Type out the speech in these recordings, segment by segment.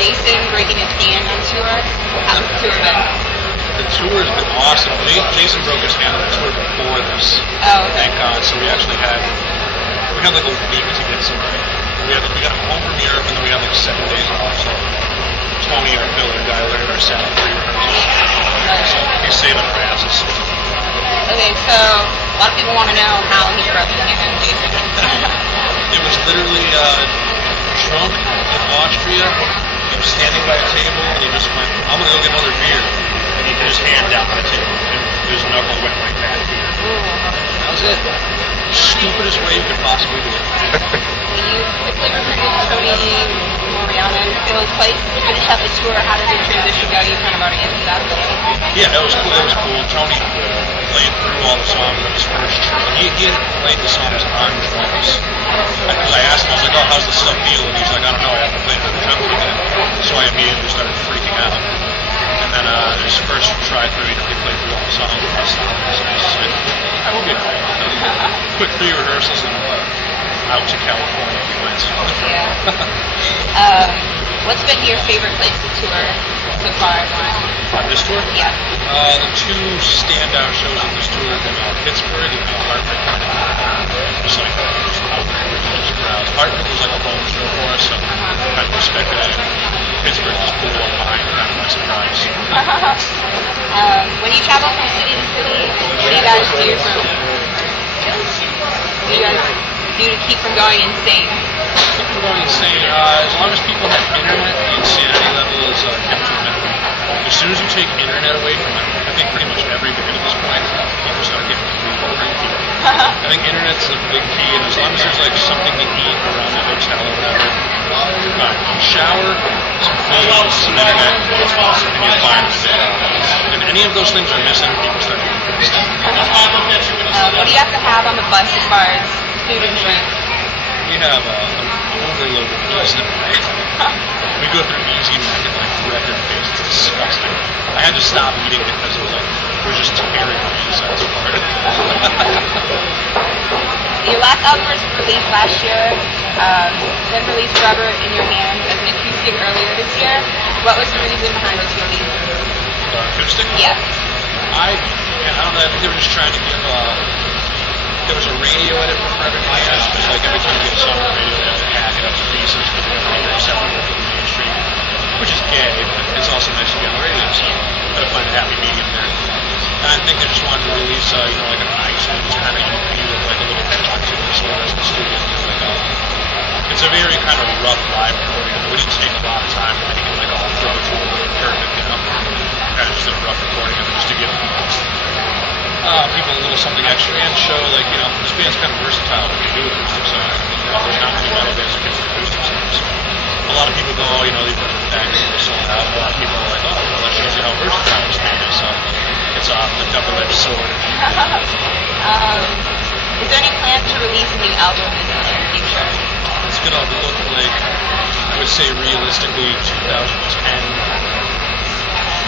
Jason breaking his hand on tour. How's the tour been? The tour has been awesome. Jason broke his hand on the tour before this. Oh, okay. Thank God. So we actually had like a week to get some. We got home from Europe and then we had like 7 days off. So Tony, our filler guy, learned our sound pre-rehearsals. So he's saving our asses. Okay, so a lot of people want to know how he broke his hand on Jason. It was literally drunk in Austria. He was standing by a table and he just went, "I'm gonna go get another beer." And he put his hand down on the table and his knuckle went like that. That was it. Stupidest way you could possibly do it. You quickly recruited Tony Mariano to fill his place to finish out the tour. How did the transition go? You kind of already answered that. Yeah, that was cool. That was cool. Tony played through all the songs on his first trip. He had played the songs on drums. I asked him, I was like, "Oh, how's the stuff feel?" And he's like, "I don't know, I haven't played with the drums again." So I immediately started freaking out. And then his first try through, he played through all the songs with us. I will get it. Quick 3 rehearsals and out to California we went. Yeah. What's been your favorite place to tour so far? On this tour? Yeah. The 2 standout shows on this tour have been Pittsburgh and Hartford. Just like outrageous crowds. Hartford was like a home show for us, so I kind of respected it. Pittsburgh just blew up behind, kind of by surprise. When you travel from city to city, what do you guys do to keep from going insane? Keep from going insane. As long as people have internet, the insanity level is kept to a minimum. As soon as you take internet away from it, I think pretty much every band at this point, people start getting really cranky. I think internet's a big key, and as long as there's like something to eat around the hotel or whatever, you're fine. Shower, some food, some internet, and you're fine for the day. If any of those things are missing, people start getting pissed. What do you have to have on the bus as far as food and drink? We have an overload of Easy Mac. We go through Easy Mac at like record pace. It's disgusting. I had to stop eating it because it was like we're just tearing our insides apart. Your last album was released last year, then released Rubber in Your Hands as an acoustic earlier this year. What was the reason behind this release? Acoustic? Yeah. I don't know. I think they were just trying to give. There was a radio edit for Forever in My Hands, because like every time you get a song on the radio, they have to hack it up to pieces because they don't make acceptable for the mainstream, which is gay, but it's also nice to be on the radio, so I gotta find a happy medium there. And I think they just wanted to release, like an iTunes kind of EP with like a little touch to this or the studio. It's a very kind of rough live recording. We didn't take a lot of time to make it like all pro tool perfect, you know. Kind of just a rough recording of it just to give people a little something extra and show like, you know, this band's kind of versatile when they do acoustic songs. You know, there's not many metal bands that can do acoustic songs. A lot of people go, oh, you know, these are things that are sold out. A lot of people are like, oh, well, that shows you how versatile this band is. So it's a double-edged sword. Is there any plans to release a new album in the near future? It's going to look like, I would say realistically, 2010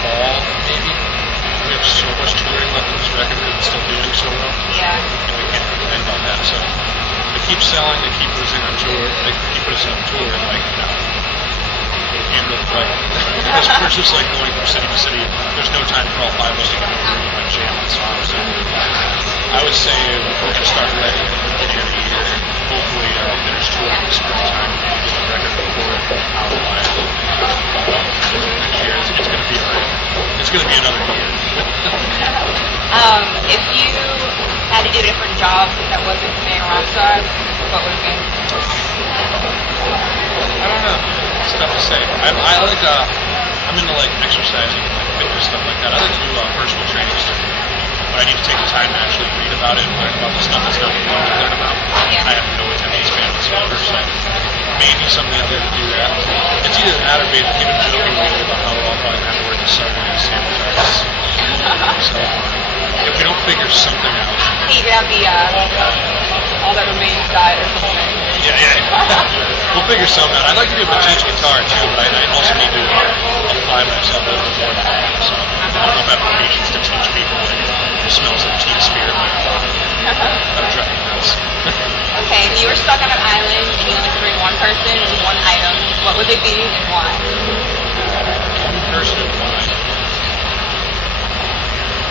fall, maybe. We have so much touring left in this record because it's still doing so well. Yeah. And we can't complain about that. So they keep selling, they keep putting on tour, they keep putting us on tour, and like, you know, we can't really play. Because we're just like going from city to city. There's no time for all 5 of us to get over and like jam on songs. So I would say we're going to start writing at the beginning of the year. Hopefully finish touring in the springtime and get the record recorded out live. Next year, it's going to be alright. It's going to be another year. If you had to do a different job that wasn't being a rock star, what would it be? I don't know. It's tough to say. I like, I'm into like exercising, like fitness, stuff like that. I like to do personal training stuff. But I need to take the time to actually read about it and learn about the stuff that's not fun to learn about. Yeah. I have no attention span whatsoever, so maybe someday I'll be able to do that. It's either that or we've been joking lately about how we're all probably going to have to work at Subway and sandwich artists. So if we don't figure something out. You could have the All That Remains diet or something. Yeah. We'll figure something out. I'd like to be able to teach guitar too, but I also need to apply myself a little bit more than that. So I don't know if I have the patience to teach people it smells like teen spirit. I'm trying nuts. Okay, if you were stuck on an island and you only could bring one person and one item, what would would they be and why? One person in mind.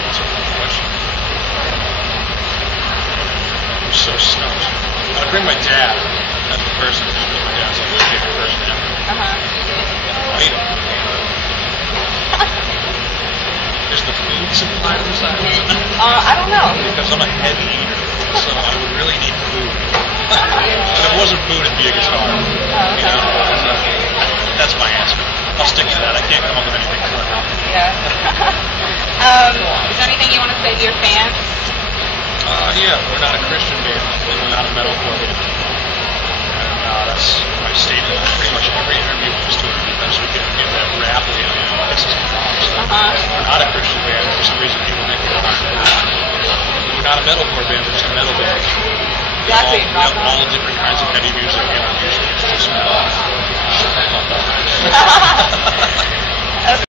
That's a good question. I'm so stumped. I'd bring my dad as the person, because my dad's like my favorite person ever. Fight him. Is the food supply on the side? I don't know. Because I'm a heavy eater, so I would really need food. If it wasn't food, it'd be a guitar. You know? That's my answer. I'll stick to that. I can't come up with anything clever. Yeah. Is there anything you want to say to your fans? Yeah, we're not a Christian band, and we're not a metalcore band. And that's my statement in pretty much every interview on this tour, because we get that rap we have. This is we're not a Christian band. For some reason, people think we're not. We're not a metalcore band. We're just a metal band. Exactly. We have all different kinds of heavy music in our music. It's just metal.